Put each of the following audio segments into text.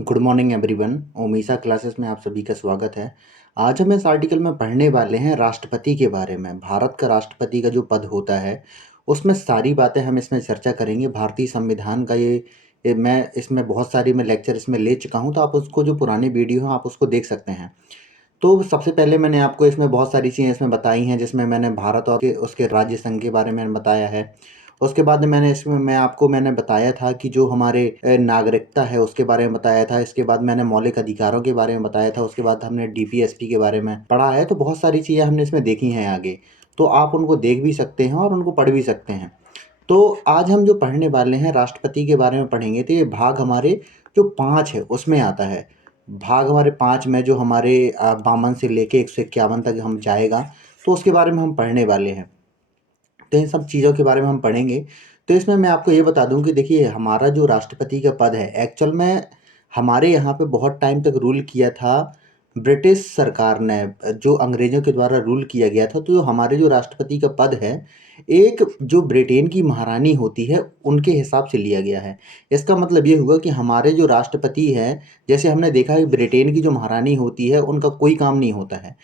Good morning everyone. ओमिसा classes में आप सभी का स्वागत है। आज हम इस आर्टिकल में पढ़ने वाले हैं राष्ट्रपति के बारे में। भारत का राष्ट्रपति का जो पद होता है उसमें सारी बातें हम इसमें चर्चा करेंगे। भारतीय संविधान का मैं इसमें बहुत सारी मैं लेक्चर इसमें ले चुका हूं, तो आप उसको जो पुरानी वीडियो हैं आप उसको देख सकते हैं। तो सबसे पहले मैंने आपको इसमें बहुत सारी चीज़ें इसमें बताई हैं, जिसमें मैंने भारत और उसके राज्य संघ के बारे में बताया है। उसके बाद मैंने इसमें मैंने बताया था कि जो हमारे नागरिकता है उसके बारे में बताया था। इसके बाद मैंने मौलिक अधिकारों के बारे में बताया था। उसके बाद हमने डीपीएसपी के बारे में पढ़ा है। तो बहुत सारी चीज़ें हमने इसमें देखी हैं आगे, तो आप उनको देख भी सकते हैं और उनको पढ़ भी सकते हैं। तो आज हम जो पढ़ने वाले हैं राष्ट्रपति के बारे में पढ़ेंगे, तो ये भाग हमारे जो 5 है उसमें आता है। भाग हमारे 5 में जो हमारे 52 से लेके 151 तक हम जाएगा, तो उसके बारे में हम पढ़ने वाले हैं। तो इन सब चीज़ों के बारे में हम पढ़ेंगे। तो इसमें मैं आपको ये बता दूं कि देखिए, हमारा जो राष्ट्रपति का पद है एक्चुअल में हमारे यहाँ पे बहुत टाइम तक रूल किया था ब्रिटिश सरकार ने, जो अंग्रेज़ों के द्वारा रूल किया गया था। तो हमारे जो राष्ट्रपति का पद है, एक जो ब्रिटेन की महारानी होती है उनके हिसाब से लिया गया है। इसका मतलब ये हुआ कि हमारे जो राष्ट्रपति हैं, जैसे हमने देखा है ब्रिटेन की जो महारानी होती है उनका कोई काम नहीं होता है।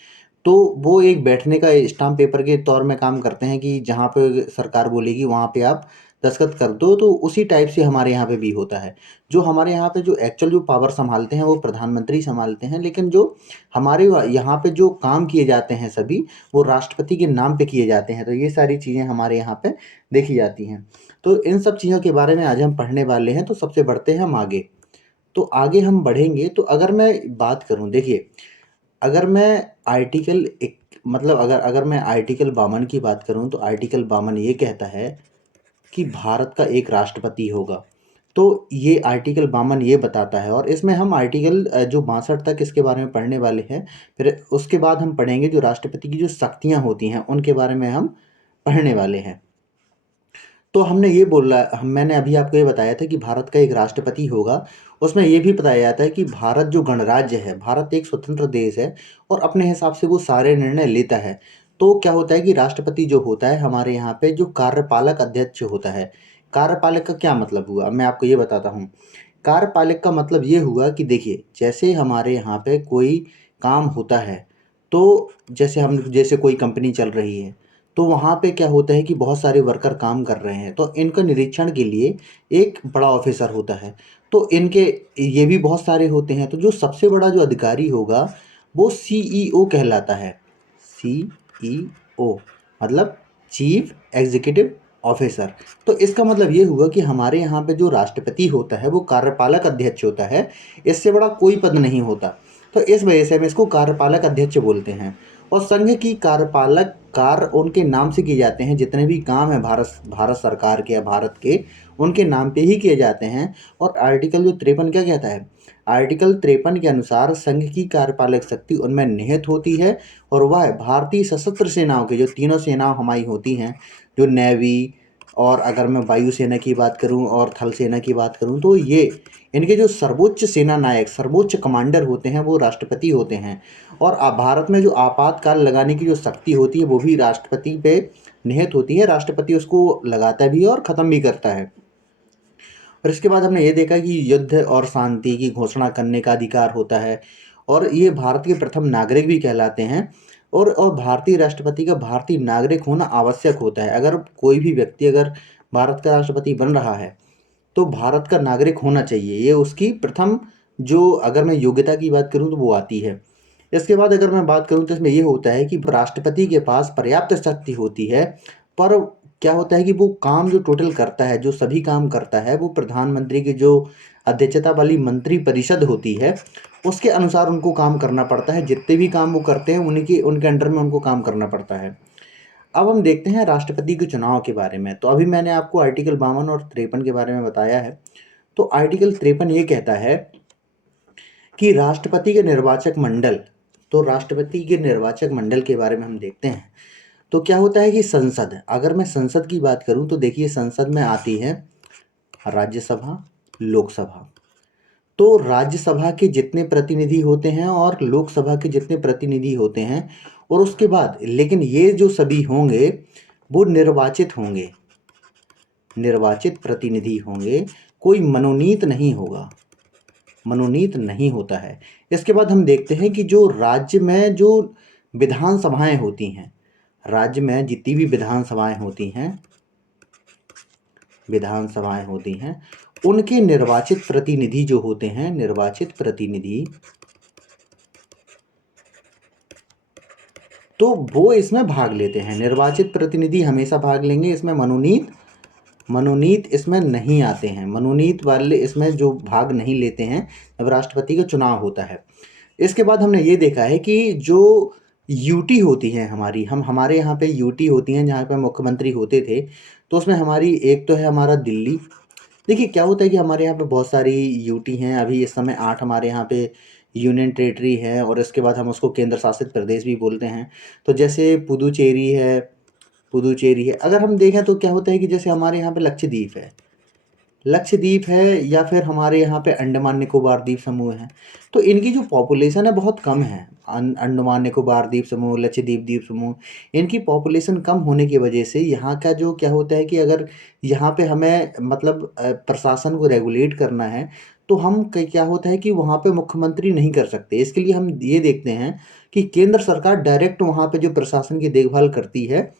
तो वो एक बैठने का स्टाम्प पेपर के तौर में काम करते हैं कि जहाँ पे सरकार बोलेगी वहाँ पे आप दस्तखत कर दो। तो उसी टाइप से हमारे यहाँ पे भी होता है। जो हमारे यहाँ पे जो एक्चुअल जो पावर संभालते हैं वो प्रधानमंत्री संभालते हैं, लेकिन जो हमारे यहाँ पे जो काम किए जाते हैं सभी, वो राष्ट्रपति के नाम पे किए जाते हैं। तो ये सारी चीज़ें हमारे यहाँ पे देखी जाती हैं। तो इन सब चीज़ों के बारे में आज हम पढ़ने वाले हैं। तो सबसे बढ़ते हैं हम आगे। तो आगे हम बढ़ेंगे, तो अगर मैं बात करूँ, देखिए, अगर मैं आर्टिकल एक मतलब अगर अगर मैं आर्टिकल 52 की बात करूं, तो आर्टिकल 52 ये कहता है कि भारत का एक राष्ट्रपति होगा। तो ये आर्टिकल 52 ये बताता है, और इसमें हम आर्टिकल जो 62 तक इसके बारे में पढ़ने वाले हैं। फिर उसके बाद हम पढ़ेंगे जो राष्ट्रपति की जो शक्तियां होती हैं उनके बारे में हम पढ़ने वाले हैं। तो हमने ये बोला हम मैंने अभी आपको ये बताया था कि भारत का एक राष्ट्रपति होगा। उसमें ये भी बताया जाता है कि भारत जो गणराज्य है, भारत एक स्वतंत्र देश है और अपने हिसाब से वो सारे निर्णय लेता है। तो क्या होता है कि राष्ट्रपति जो होता है हमारे यहाँ पे जो कार्यपालक अध्यक्ष होता है। कार्यपालक का क्या मतलब हुआ, अब मैं आपको ये बताता हूँ। कार्यपालक का मतलब ये हुआ कि देखिए, जैसे हमारे यहाँ पे कोई काम होता है, तो जैसे कोई कंपनी चल रही है, तो वहाँ पे क्या होता है कि बहुत सारे वर्कर काम कर रहे हैं, तो इनका निरीक्षण के लिए एक बड़ा ऑफिसर होता है। तो इनके ये भी बहुत सारे होते हैं। तो जो सबसे बड़ा जो अधिकारी होगा वो सीईओ कहलाता है। सीईओ मतलब चीफ एग्जीक्यूटिव ऑफिसर। तो इसका मतलब ये हुआ कि हमारे यहाँ पे जो राष्ट्रपति होता है वो कार्यपालक अध्यक्ष होता है। इससे बड़ा कोई पद नहीं होता। तो इस वजह से हम इसको कार्यपालक अध्यक्ष बोलते हैं। और संघ की कार्यपालक कार्य उनके नाम से किए जाते हैं। जितने भी काम हैं भारत भारत सरकार के या भारत के, उनके नाम पे ही किए जाते हैं। और आर्टिकल जो 53 क्या कहता है, आर्टिकल 53 के अनुसार संघ की कार्यपालक शक्ति उनमें निहित होती है। और वह भारतीय सशस्त्र सेनाओं के जो तीनों सेनाएं हमारी होती हैं, जो नेवी, और अगर मैं वायुसेना की बात करूं और थल सेना की बात करूं, तो ये इनके जो सर्वोच्च सेना नायक, सर्वोच्च कमांडर होते हैं वो राष्ट्रपति होते हैं। और भारत में जो आपातकाल लगाने की जो शक्ति होती है वो भी राष्ट्रपति पे निहित होती है। राष्ट्रपति उसको लगाता भी है और ख़त्म भी करता है। और इसके बाद हमने ये देखा कि युद्ध और शांति की घोषणा करने का अधिकार होता है। और ये भारत के प्रथम नागरिक भी कहलाते हैं। और भारतीय राष्ट्रपति का भारतीय नागरिक होना आवश्यक होता है। अगर कोई भी व्यक्ति अगर भारत का राष्ट्रपति बन रहा है तो भारत का नागरिक होना चाहिए। ये उसकी प्रथम जो, अगर मैं योग्यता की बात करूं तो वो आती है। इसके बाद अगर मैं बात करूं तो इसमें ये होता है कि राष्ट्रपति के पास पर्याप्त शक्ति होती है। पर क्या होता है कि वो काम जो टोटल करता है, जो सभी काम करता है, वो प्रधानमंत्री की जो अध्यक्षता वाली मंत्री परिषद होती है उसके अनुसार उनको काम करना पड़ता है। जितने भी काम वो करते हैं उनके उनके अंडर में उनको काम करना पड़ता है। अब हम देखते हैं राष्ट्रपति के चुनाव के बारे में। तो अभी मैंने आपको आर्टिकल 52 और 53 के बारे में बताया है। तो आर्टिकल 53 ये कहता है कि राष्ट्रपति के निर्वाचक मंडल, तो राष्ट्रपति के निर्वाचक मंडल के बारे में हम देखते हैं। तो क्या होता है कि संसद, अगर मैं संसद की बात करूं तो देखिए, संसद में आती है राज्यसभा, लोकसभा। तो राज्यसभा के जितने प्रतिनिधि होते हैं और लोकसभा के जितने प्रतिनिधि होते हैं, और उसके बाद लेकिन ये जो सभी होंगे वो निर्वाचित होंगे, निर्वाचित प्रतिनिधि होंगे, कोई मनोनीत नहीं होगा। मनोनीत नहीं होता है। इसके बाद हम देखते हैं कि जो राज्य में जो विधानसभाएं होती हैं, राज्य में जितनी भी विधानसभाएं होती हैं, उनके निर्वाचित प्रतिनिधि जो होते हैं, निर्वाचित प्रतिनिधि, तो वो इसमें भाग लेते हैं। निर्वाचित प्रतिनिधि हमेशा भाग लेंगे इसमें। मनोनीत इसमें नहीं आते हैं। मनोनीत वाले इसमें जो भाग नहीं लेते हैं जब राष्ट्रपति का चुनाव होता है। इसके बाद हमने ये देखा है कि जो यूटी होती है हमारे यहाँ पे यूटी होती हैं जहाँ पे मुख्यमंत्री होते थे, तो उसमें हमारी एक तो है हमारा दिल्ली। देखिए क्या होता है कि हमारे यहाँ पे बहुत सारी यूटी हैं। अभी इस समय 8 हमारे यहाँ पे यूनियन टेरिटरी है और इसके बाद हम उसको केंद्र शासित प्रदेश भी बोलते हैं। तो जैसे पुदुचेरी है। अगर हम देखें तो क्या होता है कि जैसे हमारे यहाँ पे लक्षद्वीप है या फिर हमारे यहाँ पे अंडमान निकोबार द्वीप समूह है, तो इनकी जो पॉपुलेशन है बहुत कम है। अंडमान निकोबार द्वीप समूह, लक्षद्वीप द्वीप समूह, इनकी पॉपुलेशन कम होने की वजह से यहाँ का जो क्या होता है कि अगर यहाँ पे हमें मतलब प्रशासन को रेगुलेट करना है, तो हम क्या होता है कि वहाँ पे मुख्यमंत्री नहीं कर सकते। इसके लिए हम ये देखते हैं कि केंद्र सरकार डायरेक्ट वहाँ पे जो प्रशासन की देखभाल करती है।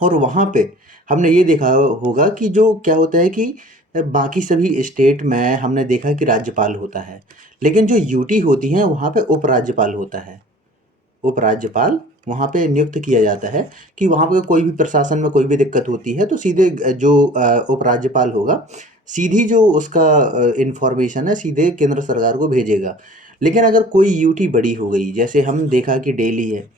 और वहाँ पे हमने ये देखा होगा कि जो क्या होता है कि बाकी सभी स्टेट में हमने देखा कि राज्यपाल होता है, लेकिन जो यूटी होती हैं वहाँ पे उपराज्यपाल होता है। उपराज्यपाल वहाँ पे नियुक्त किया जाता है कि वहाँ पे कोई भी प्रशासन में कोई भी दिक्कत होती है तो सीधे जो उपराज्यपाल होगा, सीधी जो उसका इंफॉर्मेशन है सीधे केंद्र सरकार को भेजेगा। लेकिन अगर कोई यूटी बड़ी हो गई, जैसे हम देखा कि दिल्ली है,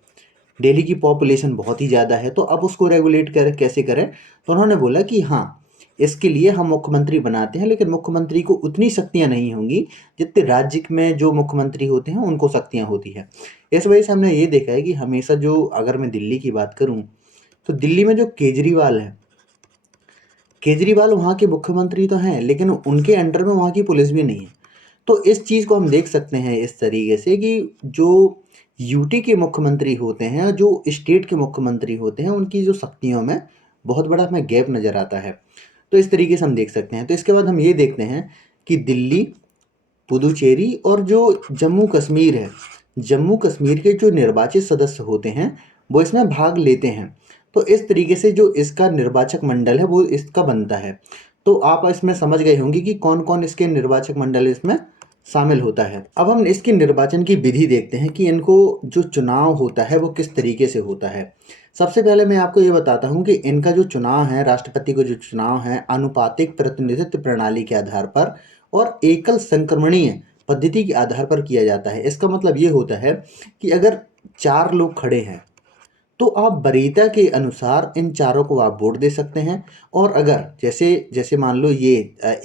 दिल्ली की पॉपुलेशन बहुत ही ज़्यादा है, तो अब उसको रेगुलेट कैसे करें। तो उन्होंने बोला कि हाँ, इसके लिए हम मुख्यमंत्री बनाते हैं, लेकिन मुख्यमंत्री को उतनी शक्तियां नहीं होंगी जितने राज्य में जो मुख्यमंत्री होते हैं उनको शक्तियां होती है। इस वजह से हमने ये देखा है कि हमेशा जो, अगर मैं दिल्ली की बात करूं, तो दिल्ली में जो केजरीवाल वहाँ के मुख्यमंत्री तो हैं, लेकिन उनके अंडर में वहाँ की पुलिस भी नहीं है। तो इस चीज़ को हम देख सकते हैं इस तरीके से कि जो यूटी के मुख्यमंत्री होते हैं, जो स्टेट के मुख्यमंत्री होते हैं, उनकी जो शक्तियों में बहुत बड़ा हमें गैप नज़र आता है। तो इस तरीके से हम देख सकते हैं। तो इसके बाद हम ये देखते हैं कि दिल्ली, पुदुचेरी और जो जम्मू कश्मीर है, जम्मू कश्मीर के जो निर्वाचित सदस्य होते हैं वो इसमें भाग लेते हैं। तो इस तरीके से जो इसका निर्वाचक मंडल है वो इसका बनता है। तो आप इसमें समझ गए होंगे कि कौन कौन इसके निर्वाचक मंडल इसमें शामिल होता है। अब हम इसकी निर्वाचन की विधि देखते हैं कि इनको जो चुनाव होता है वो किस तरीके से होता है। सबसे पहले मैं आपको ये बताता हूँ कि इनका जो चुनाव है, राष्ट्रपति का जो चुनाव है, आनुपातिक प्रतिनिधित्व प्रणाली के आधार पर और एकल संक्रमणीय पद्धति के आधार पर किया जाता है। इसका मतलब ये होता है कि अगर 4 लोग खड़े हैं तो आप वरीयता के अनुसार इन चारों को आप वोट दे सकते हैं। और अगर जैसे जैसे मान लो ये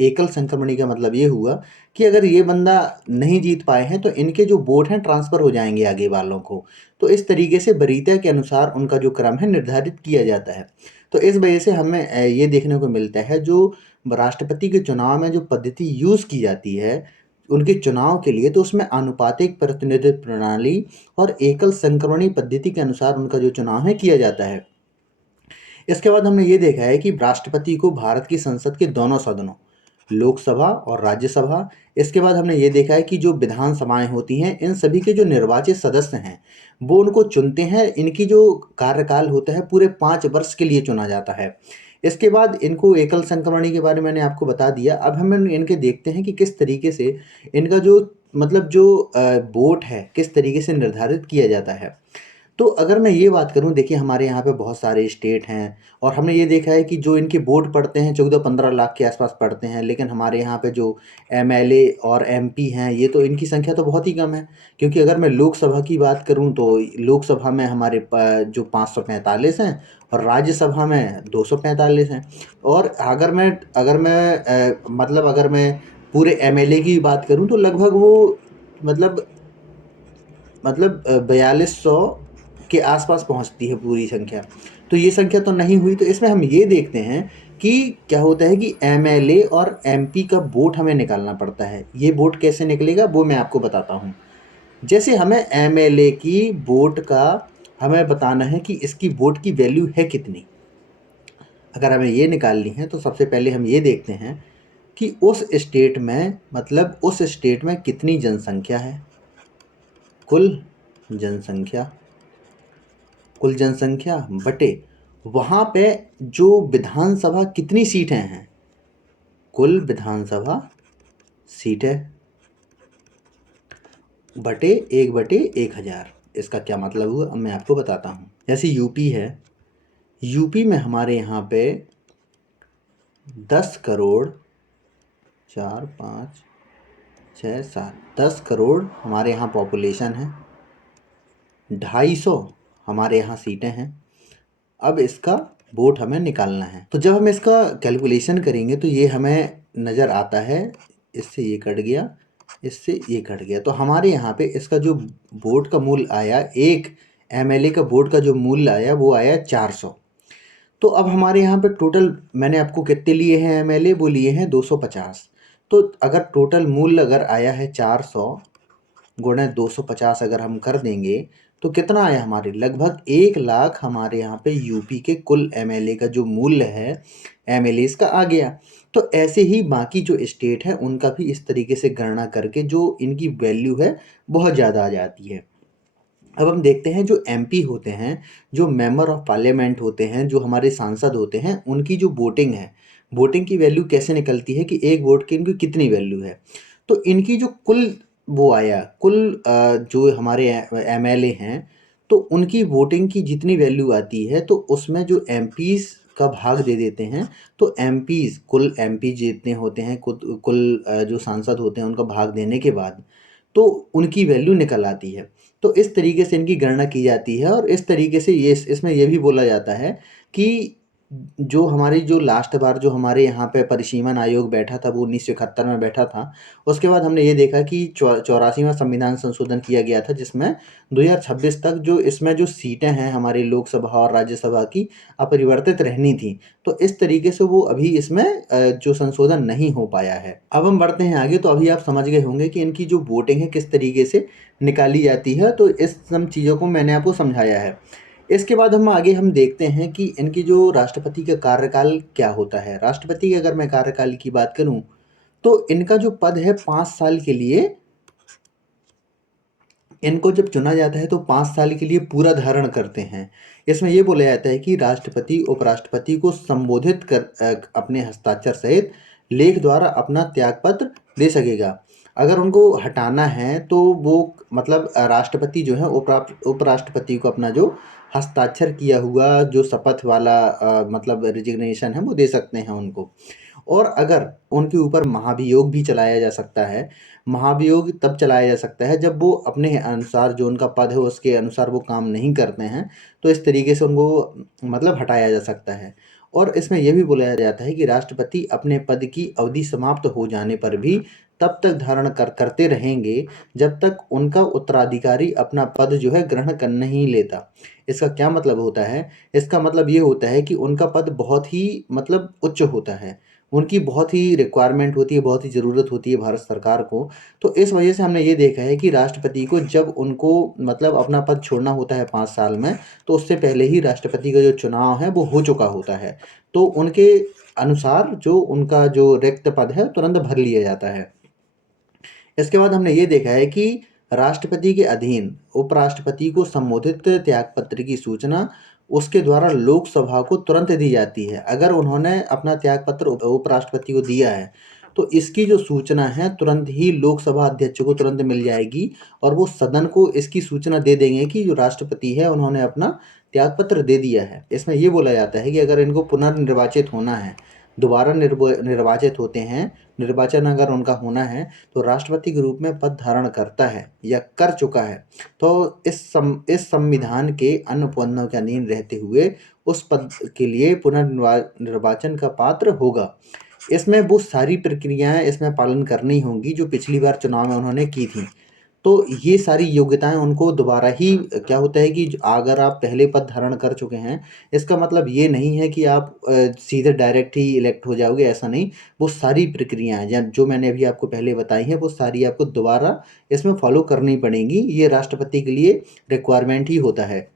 एकल संक्रमणी का मतलब ये हुआ कि अगर ये बंदा नहीं जीत पाए हैं तो इनके जो वोट हैं ट्रांसफ़र हो जाएंगे आगे वालों को। तो इस तरीके से वरीयता के अनुसार उनका जो क्रम है निर्धारित किया जाता है। तो इस वजह से हमें ये देखने को मिलता है जो राष्ट्रपति के चुनाव में जो पद्धति यूज़ की जाती है उनके चुनाव के लिए, तो उसमें आनुपातिक प्रतिनिधित्व प्रणाली और एकल संक्रमणी पद्धति के अनुसार उनका जो चुनाव है किया जाता है। इसके बाद हमने ये देखा है कि राष्ट्रपति को भारत की संसद के दोनों सदनों, लोकसभा और राज्यसभा, इसके बाद हमने ये देखा है कि जो विधानसभाएं होती हैं इन सभी के जो निर्वाचित सदस्य हैं वो उनको चुनते हैं। इनकी जो कार्यकाल होता है पूरे 5 वर्ष के लिए चुना जाता है। इसके बाद इनको एकल संक्रमणी के बारे में मैंने आपको बता दिया। अब हम इनके देखते हैं कि किस तरीके से इनका जो मतलब जो वोट है किस तरीके से निर्धारित किया जाता है। तो अगर मैं ये बात करूँ, देखिए हमारे यहाँ पे बहुत सारे स्टेट हैं और हमने ये देखा है कि जो इनके वोट पड़ते हैं 14-15 लाख के आसपास पड़ते हैं, लेकिन हमारे यहाँ पे जो एमएलए और एमपी हैं ये तो इनकी संख्या तो बहुत ही कम है। क्योंकि अगर मैं लोकसभा की बात करूँ तो लोकसभा में हमारे जो 545 हैं और राज्यसभा में 245 हैं। और अगर मैं पूरे एमएलए की बात करूँ तो लगभग वो मतलब 4200 के आसपास पहुंचती है पूरी संख्या। तो ये संख्या तो नहीं हुई। तो इसमें हम ये देखते हैं कि क्या होता है कि एमएलए और एमपी का वोट हमें निकालना पड़ता है। ये वोट कैसे निकलेगा वो मैं आपको बताता हूँ। जैसे हमें एमएलए की वोट का हमें बताना है कि इसकी वोट की वैल्यू है कितनी। अगर हमें ये निकालनी है तो सबसे पहले हम ये देखते हैं कि उस स्टेट में, मतलब उस स्टेट में कितनी जनसंख्या है, कुल जनसंख्या, कुल जनसंख्या बटे वहाँ पे जो विधानसभा कितनी सीटें हैं, कुल विधानसभा सीटें बटे 1/1000। इसका क्या मतलब हुआ, अब मैं आपको बताता हूँ। जैसे यूपी है, यूपी में हमारे यहाँ पे 10 करोड़ 4 5 6 7 10 करोड़ हमारे यहाँ पॉपुलेशन है, 250 हमारे यहाँ सीटें हैं। अब इसका वोट हमें निकालना है, तो जब हम इसका कैलकुलेशन करेंगे तो ये हमें नज़र आता है, इससे ये कट गया, इससे ये कट गया, तो हमारे यहाँ पे इसका जो वोट का मूल्य आया, एक एमएलए का वोट का जो मूल्य आया वो आया 400। तो अब हमारे यहाँ पे टोटल मैंने आपको कितने लिए हैं एमएलए, वो लिए हैं 250। तो अगर टोटल मूल्य अगर आया है 400 गुणे 250 अगर हम कर देंगे तो कितना आया हमारे, लगभग 1 लाख हमारे यहाँ पे यूपी के कुल एमएलए का जो मूल्य है, एमएलए का आ गया। तो ऐसे ही बाकी जो स्टेट है उनका भी इस तरीके से गणना करके जो इनकी वैल्यू है बहुत ज़्यादा आ जाती है। अब हम देखते हैं जो एमपी होते हैं, जो मेंबर ऑफ पार्लियामेंट होते हैं, जो हमारे सांसद होते हैं, उनकी जो वोटिंग है, वोटिंग की वैल्यू कैसे निकलती है कि एक वोट की इनकी कितनी वैल्यू है। तो इनकी जो कुल वो आया, कुल जो हमारे एमएलए हैं, तो उनकी वोटिंग की जितनी वैल्यू आती है तो उसमें जो एमपीज का भाग दे देते हैं, तो एमपीज, कुल एमपी जितने होते हैं, कुल जो सांसद होते हैं उनका भाग देने के बाद तो उनकी वैल्यू निकल आती है। तो इस तरीके से इनकी गणना की जाती है, और इस तरीके से ये इसमें ये भी बोला जाता है कि जो हमारी जो लास्ट बार जो हमारे यहाँ पे परिसीमन आयोग बैठा था वो 1971 में बैठा था। उसके बाद हमने ये देखा कि 84वां संविधान संशोधन किया गया था, जिसमें 2026 तक जो इसमें जो सीटें हैं हमारी लोकसभा और राज्यसभा की अपरिवर्तित रहनी थी। तो इस तरीके से वो अभी इसमें जो संशोधन नहीं हो पाया है। अब हम बढ़ते हैं आगे, तो अभी आप समझ गए होंगे कि इनकी जो वोटिंग है किस तरीके से निकाली जाती है, तो इस सब चीज़ों को मैंने आपको समझाया है। इसके बाद हम आगे हम देखते हैं कि इनकी जो राष्ट्रपति का कार्यकाल क्या होता है। राष्ट्रपति की अगर मैं कार्यकाल की बात करूं तो इनका जो पद है 5 साल के लिए, इनको जब चुना जाता है तो 5 साल के लिए पूरा धारण करते हैं। इसमें ये बोला जाता है कि राष्ट्रपति उपराष्ट्रपति को संबोधित कर अपने हस्ताक्षर सहित लेख द्वारा अपना त्यागपत्र दे सकेगा। अगर उनको हटाना है तो वो मतलब राष्ट्रपति जो है उपराष्ट्रपति को अपना जो हस्ताक्षर किया हुआ जो शपथ वाला मतलब रिजिग्नेशन है वो दे सकते हैं उनको। और अगर उनके ऊपर महाभियोग भी चलाया जा सकता है। महाभियोग तब चलाया जा सकता है जब वो अपने अनुसार जो उनका पद है उसके अनुसार वो काम नहीं करते हैं, तो इस तरीके से उनको मतलब हटाया जा सकता है। और इसमें यह भी बोला जाता है कि राष्ट्रपति अपने पद की अवधि समाप्त हो जाने पर भी तब तक धारण करते रहेंगे जब तक उनका उत्तराधिकारी अपना पद जो है ग्रहण कर नहीं लेता। इसका क्या मतलब होता है, इसका मतलब ये होता है कि उनका पद बहुत ही मतलब उच्च होता है, उनकी बहुत ही रिक्वायरमेंट होती है, बहुत ही ज़रूरत होती है भारत सरकार को। तो इस वजह से हमने ये देखा है कि राष्ट्रपति को जब उनको मतलब अपना पद छोड़ना होता है 5 साल में, तो उससे पहले ही राष्ट्रपति का जो चुनाव है वो हो चुका होता है। तो उनके अनुसार जो उनका जो रिक्त पद है तुरंत भर लिया जाता है। इसके बाद हमने ये देखा है कि राष्ट्रपति के अधीन उपराष्ट्रपति को संबोधित त्यागपत्र की सूचना उसके द्वारा लोकसभा को तुरंत दी जाती है। अगर उन्होंने अपना त्यागपत्र उपराष्ट्रपति को दिया है तो इसकी जो सूचना है तुरंत ही लोकसभा अध्यक्ष को तुरंत मिल जाएगी, और वो सदन को इसकी सूचना दे देंगे कि जो राष्ट्रपति है उन्होंने अपना त्यागपत्र दे दिया है। इसमें ये बोला जाता है कि अगर इनको पुनर्निर्वाचित होना है, दोबारा निर्वाचित होते हैं, निर्वाचन अगर उनका होना है तो राष्ट्रपति के रूप में पद धारण करता है या कर चुका है तो इस संविधान के अन्य पदों के अधीन रहते हुए उस पद के लिए पुनर्निर्वाचन का पात्र होगा। इसमें वो सारी प्रक्रियाएं इसमें पालन करनी होंगी जो पिछली बार चुनाव में उन्होंने की थी। तो ये सारी योग्यताएं उनको दोबारा ही क्या होता है कि अगर आप पहले पद धारण कर चुके हैं, इसका मतलब ये नहीं है कि आप सीधे डायरेक्ट ही इलेक्ट हो जाओगे, ऐसा नहीं। वो सारी प्रक्रियाएं जो मैंने अभी आपको पहले बताई हैं वो सारी आपको दोबारा इसमें फॉलो करनी पड़ेंगी। ये राष्ट्रपति के लिए रिक्वायरमेंट ही होता है।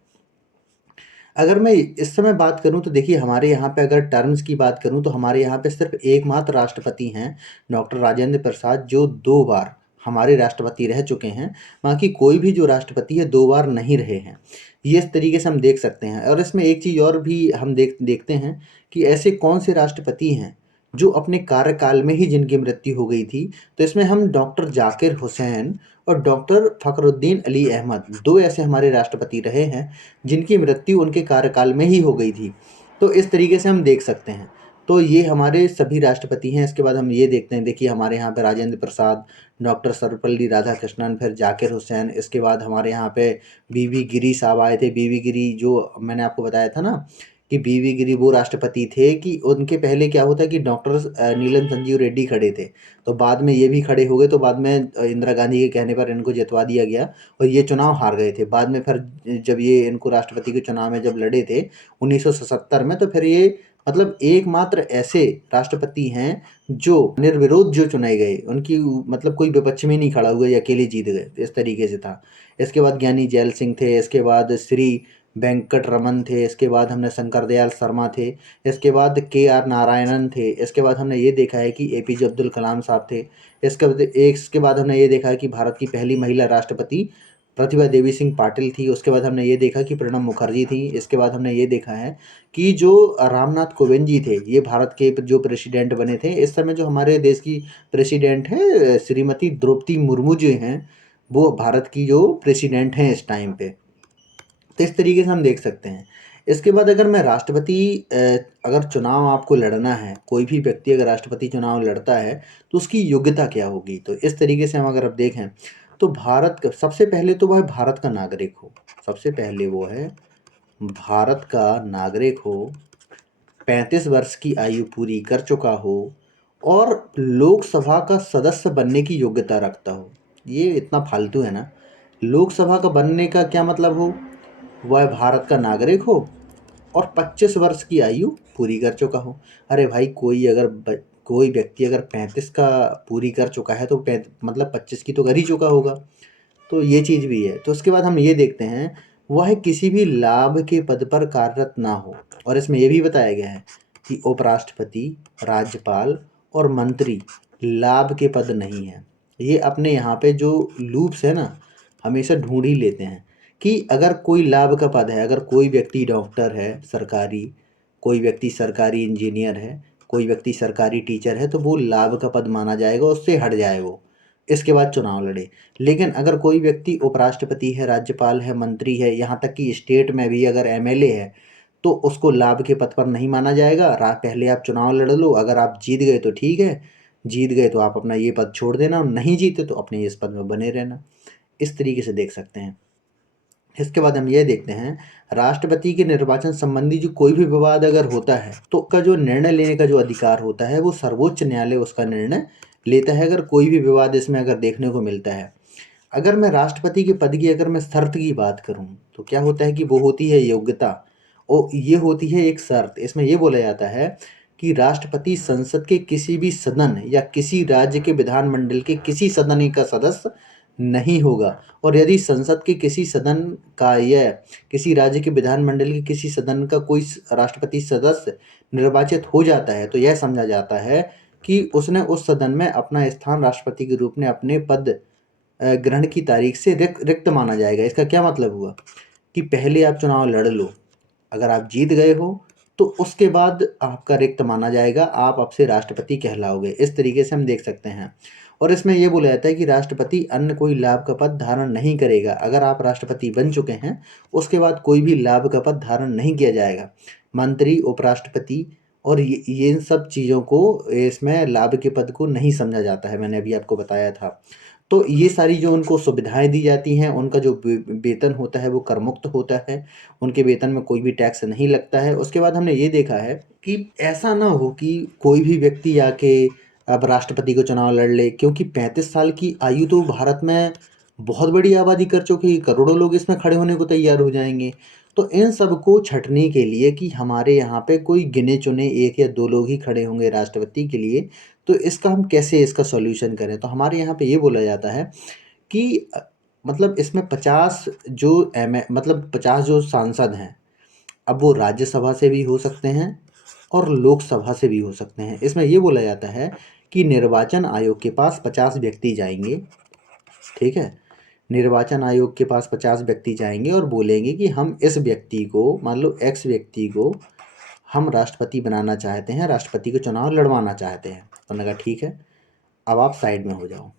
अगर मैं इस समय बात करूँ तो देखिए हमारे यहाँ पे अगर टर्म्स की बात करूँ तो हमारे यहाँ पे सिर्फ एकमात्र राष्ट्रपति हैं, डॉक्टर राजेंद्र प्रसाद, जो 2 बार हमारे राष्ट्रपति रह चुके हैं। बाकी कोई भी जो राष्ट्रपति है 2 बार नहीं रहे हैं। ये इस तरीके से हम देख सकते हैं और इसमें एक चीज़ और भी हम देखते हैं कि ऐसे कौन से राष्ट्रपति हैं जो अपने कार्यकाल में ही जिनकी मृत्यु हो गई थी। तो इसमें हम डॉक्टर ज़ाकिर हुसैन और डॉक्टर फ़खरुद्दीन अली अहमद 2 ऐसे हमारे राष्ट्रपति रहे हैं जिनकी मृत्यु उनके कार्यकाल में ही हो गई थी। तो इस तरीके से हम देख सकते हैं। तो ये हमारे सभी राष्ट्रपति हैं। इसके बाद हम ये देखते हैं, देखिए हमारे यहाँ पे राजेंद्र प्रसाद, डॉक्टर सर्वपल्ली राधाकृष्णन, फिर ज़ाकिर हुसैन, इसके बाद हमारे यहाँ पे वी.वी. गिरी साहब आए थे। वी.वी. गिरी जो मैंने आपको बताया था ना कि वी.वी. गिरी वो राष्ट्रपति थे कि उनके पहले क्या होता है कि डॉक्टर नीलम संजीव रेड्डी खड़े थे। तो बाद में ये भी खड़े हो गए, तो बाद में इंदिरा गांधी के कहने पर इनको जितवा दिया गया और ये चुनाव हार गए थे। बाद में फिर जब ये इनको राष्ट्रपति के चुनाव में जब लड़े थे 1977 में, तो फिर ये मतलब एकमात्र ऐसे राष्ट्रपति हैं जो निर्विरोध जो चुने गए, उनकी मतलब कोई विपक्ष में नहीं खड़ा हुआ, ये अकेले जीत गए। तो इस तरीके से था। इसके बाद ज्ञानी जैल सिंह थे, इसके बाद श्री वेंकट रमन थे, इसके बाद हमने शंकर दयाल शर्मा थे, इसके बाद के.आर. नारायणन थे, इसके बाद हमने ये देखा है कि ए.पी.जे. अब्दुल कलाम साहब थे। इसके बाद हमने ये देखा है कि भारत की पहली महिला राष्ट्रपति प्रतिभा देवी सिंह पाटिल थी। उसके बाद हमने ये देखा कि प्रणब मुखर्जी थी। इसके बाद हमने ये देखा है कि जो रामनाथ कोविंद जी थे, ये भारत के जो प्रेसिडेंट बने थे। इस समय जो हमारे देश की प्रेसिडेंट हैं श्रीमती द्रौपदी मुर्मू जो हैं, वो भारत की जो प्रेसिडेंट हैं इस टाइम पे। तो इस तरीके से हम देख सकते हैं। इसके बाद अगर मैं राष्ट्रपति अगर चुनाव आपको लड़ना है, कोई भी व्यक्ति अगर राष्ट्रपति चुनाव लड़ता है तो उसकी योग्यता क्या होगी। तो इस तरीके से हम अगर अब देखें तो भारत का सबसे पहले तो वह भारत का नागरिक हो। सबसे पहले वो है भारत का नागरिक हो, 35 वर्ष की आयु पूरी कर चुका हो और लोकसभा का सदस्य बनने की योग्यता रखता हो। ये इतना फालतू है ना। लोकसभा का बनने का क्या मतलब हो, वह भारत का नागरिक हो और 25 वर्ष की आयु पूरी कर चुका हो। अरे भाई, कोई व्यक्ति अगर 35 का पूरी कर चुका है तो मतलब 25 की तो कर ही चुका होगा। तो ये चीज़ भी है। तो उसके बाद हम ये देखते हैं, वह किसी भी लाभ के पद पर कार्यरत ना हो। और इसमें ये भी बताया गया है कि उपराष्ट्रपति, राज्यपाल और मंत्री लाभ के पद नहीं हैं। ये अपने यहाँ पे जो लूप्स है ना, हमेशा ढूंढ ही लेते हैं कि अगर कोई लाभ का पद है, अगर कोई व्यक्ति डॉक्टर है सरकारी, कोई व्यक्ति सरकारी इंजीनियर है, कोई व्यक्ति सरकारी टीचर है, तो वो लाभ का पद माना जाएगा, उससे हट जाए वो, इसके बाद चुनाव लड़े। लेकिन अगर कोई व्यक्ति उपराष्ट्रपति है, राज्यपाल है, मंत्री है, यहाँ तक कि स्टेट में भी अगर एमएलए है, तो उसको लाभ के पद पर नहीं माना जाएगा। पहले आप चुनाव लड़ लो, अगर आप जीत गए तो ठीक है, जीत गए तो आप अपना ये पद छोड़ देना, और नहीं जीते तो अपने इस पद में बने रहना। इस तरीके से देख सकते हैं। इसके बाद हम ये देखते हैं, राष्ट्रपति के निर्वाचन संबंधी जो कोई भी विवाद अगर होता है तो उसका जो निर्णय लेने का जो अधिकार होता है वो सर्वोच्च न्यायालय उसका निर्णय लेता है, अगर कोई भी विवाद इसमें अगर देखने को मिलता है। अगर मैं राष्ट्रपति के पद की अगर मैं शर्त की बात करूं तो क्या होता है कि वो होती है योग्यता, और ये होती है एक शर्त। इसमें ये बोला जाता है कि राष्ट्रपति संसद के किसी भी सदन या किसी राज्य के विधानमंडल के किसी सदन का सदस्य नहीं होगा, और यदि संसद के किसी सदन का या किसी राज्य के विधानमंडल के किसी सदन का कोई राष्ट्रपति सदस्य निर्वाचित हो जाता है तो यह समझा जाता है कि उसने उस सदन में अपना स्थान राष्ट्रपति के रूप में अपने पद ग्रहण की तारीख से रिक्त माना जाएगा। इसका क्या मतलब हुआ कि पहले आप चुनाव लड़ लो, अगर आप जीत गए हो तो उसके बाद आपका रिक्त माना जाएगा, आप अब से राष्ट्रपति कहलाओगे। इस तरीके से हम देख सकते हैं। और इसमें यह बोला जाता है कि राष्ट्रपति अन्य कोई लाभ का पद धारण नहीं करेगा। अगर आप राष्ट्रपति बन चुके हैं उसके बाद कोई भी लाभ का पद धारण नहीं किया जाएगा। मंत्री, उपराष्ट्रपति और ये इन सब चीज़ों को इसमें लाभ के पद को नहीं समझा जाता है, मैंने अभी आपको बताया था। तो ये सारी जो उनको सुविधाएं दी जाती हैं, उनका जो वेतन होता है वो कर मुक्त होता है, उनके वेतन में कोई भी टैक्स नहीं लगता है। उसके बाद हमने ये देखा है कि ऐसा ना हो कि कोई भी व्यक्ति आके अब राष्ट्रपति को चुनाव लड़ ले, क्योंकि 35 साल की आयु तो भारत में बहुत बड़ी आबादी कर चुकी है, करोड़ों लोग इसमें खड़े होने को तैयार हो जाएंगे। तो इन सबको छटने के लिए कि हमारे यहाँ पे कोई गिने चुने 1 या 2 लोग ही खड़े होंगे राष्ट्रपति के लिए, तो इसका हम कैसे इसका सॉल्यूशन करें। तो हमारे यहाँ पे ये बोला जाता है कि मतलब इसमें 50 जो मतलब 50 जो सांसद हैं, अब वो राज्यसभा से भी हो सकते हैं और लोकसभा से भी हो सकते हैं। इसमें ये बोला जाता है कि निर्वाचन आयोग के पास 50 व्यक्ति जाएंगे, ठीक है। निर्वाचन आयोग के पास 50 व्यक्ति जाएंगे और बोलेंगे कि हम इस व्यक्ति को, मान लो एक्स व्यक्ति को हम राष्ट्रपति बनाना चाहते हैं, राष्ट्रपति को चुनाव लड़वाना चाहते हैं। तो उन्होंने कहा ठीक है, अब आप साइड में हो जाओ।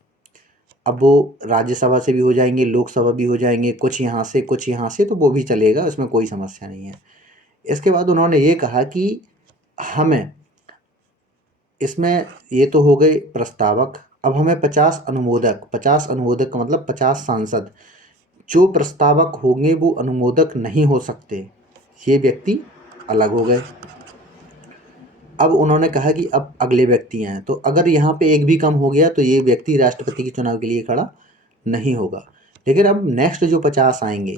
अब वो राज्यसभा से भी हो जाएंगे, लोकसभा भी हो जाएंगे, कुछ यहाँ से कुछ यहाँ से, तो वो भी चलेगा, इसमें कोई समस्या नहीं है। इसके बाद उन्होंने ये कहा कि हमें इसमें, ये तो हो गए प्रस्तावक, अब हमें 50 अनुमोदक, 50 अनुमोदक का मतलब 50 सांसद, जो प्रस्तावक होंगे वो अनुमोदक नहीं हो सकते, ये व्यक्ति अलग हो गए। अब उन्होंने कहा कि अब अगले व्यक्ति हैं, तो अगर यहाँ पे एक भी कम हो गया तो ये व्यक्ति राष्ट्रपति के चुनाव के लिए खड़ा नहीं होगा। लेकिन अब नेक्स्ट जो 50 आएंगे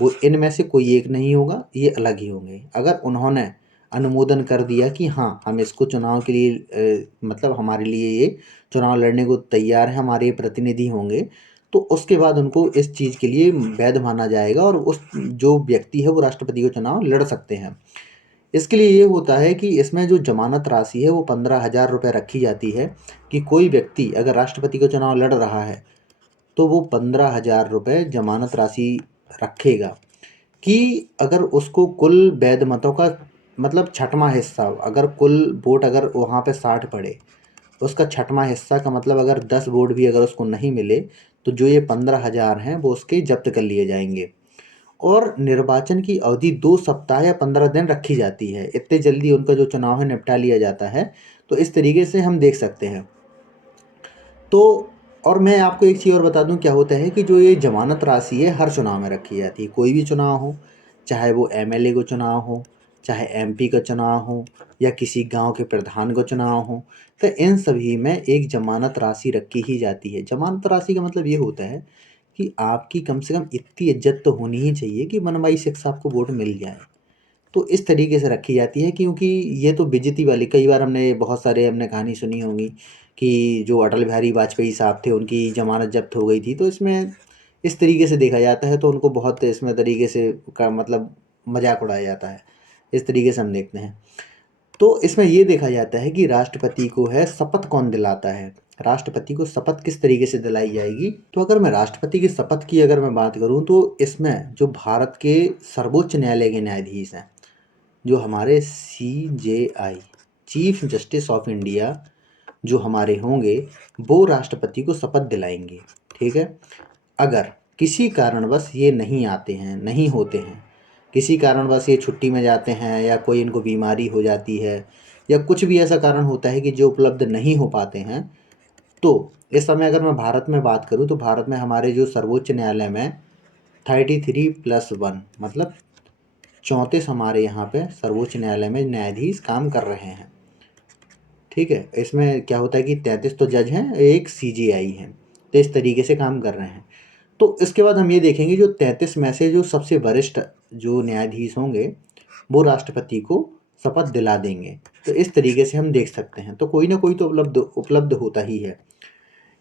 वो इनमें से कोई एक नहीं होगा, ये अलग ही होंगे। अगर उन्होंने अनुमोदन कर दिया कि हाँ हम इसको चुनाव के लिए मतलब हमारे लिए ये चुनाव लड़ने को तैयार है, हमारे ये प्रतिनिधि होंगे, तो उसके बाद उनको इस चीज़ के लिए वैध माना जाएगा और उस जो व्यक्ति है वो राष्ट्रपति को चुनाव लड़ सकते हैं। इसके लिए ये होता है कि इसमें जो जमानत राशि है वो 15,000 रुपये रखी जाती है कि कोई व्यक्ति अगर राष्ट्रपति का चुनाव लड़ रहा है तो वो 15,000 रुपये जमानत राशि रखेगा कि अगर उसको कुल वैध मतों का मतलब छठवां हिस्सा, अगर कुल वोट अगर वहाँ पे 60 पड़े, उसका छठवां हिस्सा का मतलब अगर 10 वोट भी अगर उसको नहीं मिले तो जो ये 15,000 हैं वो उसके जब्त कर लिए जाएंगे। और निर्वाचन की अवधि 2 सप्ताह या 15 दिन रखी जाती है, इतने जल्दी उनका जो चुनाव है निपटा लिया जाता है। तो इस तरीके से हम देख सकते हैं। तो और मैं आपको एक चीज़ और बता दूं क्या होता है कि जो ये जमानत राशि है हर चुनाव में रखी जाती है, कोई भी चुनाव हो, चाहे वो एमएलए को चुनाव हो, चाहे एमपी का चुनाव हो, या किसी गांव के प्रधान का चुनाव हो, तो इन सभी में एक जमानत राशि रखी ही जाती है। जमानत राशि का मतलब ये होता है कि आपकी कम से कम इतनी इज्जत तो होनी ही चाहिए कि मनमाई शिक्षा आपको वोट मिल जाए। तो इस तरीके से रखी जाती है क्योंकि ये तो बेइज्जती वाली, कई बार हमने बहुत सारे हमने कहानी सुनी होंगी कि जो अटल बिहारी वाजपेयी साहब थे उनकी ज़मानत ज़ब्त हो गई थी, तो इसमें इस तरीके से देखा जाता है, तो उनको बहुत इसमें तरीके से का मतलब मजाक उड़ाया जाता है, इस तरीके से हम देखते हैं। तो इसमें ये देखा जाता है कि राष्ट्रपति को है शपथ कौन दिलाता है, राष्ट्रपति को शपथ किस तरीके से दिलाई जाएगी। तो अगर मैं राष्ट्रपति की शपथ की अगर मैं बात करूं तो इसमें जो भारत के सर्वोच्च न्यायालय के न्यायाधीश हैं, जो हमारे CJI chief justice of India जो हमारे होंगे, वो राष्ट्रपति को शपथ दिलाएंगे, ठीक है। अगर किसी कारणवश ये नहीं आते हैं, नहीं होते हैं, किसी कारणवश ये छुट्टी में जाते हैं या कोई इनको बीमारी हो जाती है या कुछ भी ऐसा कारण होता है कि जो उपलब्ध नहीं हो पाते हैं, तो इस समय अगर मैं भारत में बात करूं तो भारत में हमारे जो सर्वोच्च न्यायालय में 33+1 मतलब 34 हमारे यहाँ पे सर्वोच्च न्यायालय में न्यायाधीश काम कर रहे हैं, ठीक है। इसमें क्या होता है कि 33 तो जज हैं, एक CJI हैं, तो इस तरीके से काम कर रहे हैं। तो इसके बाद हम ये देखेंगे जो 33 में से जो सबसे वरिष्ठ जो न्यायाधीश होंगे वो राष्ट्रपति को शपथ दिला देंगे। तो इस तरीके से हम देख सकते हैं, तो कोई ना कोई तो उपलब्ध उपलब्ध होता ही है।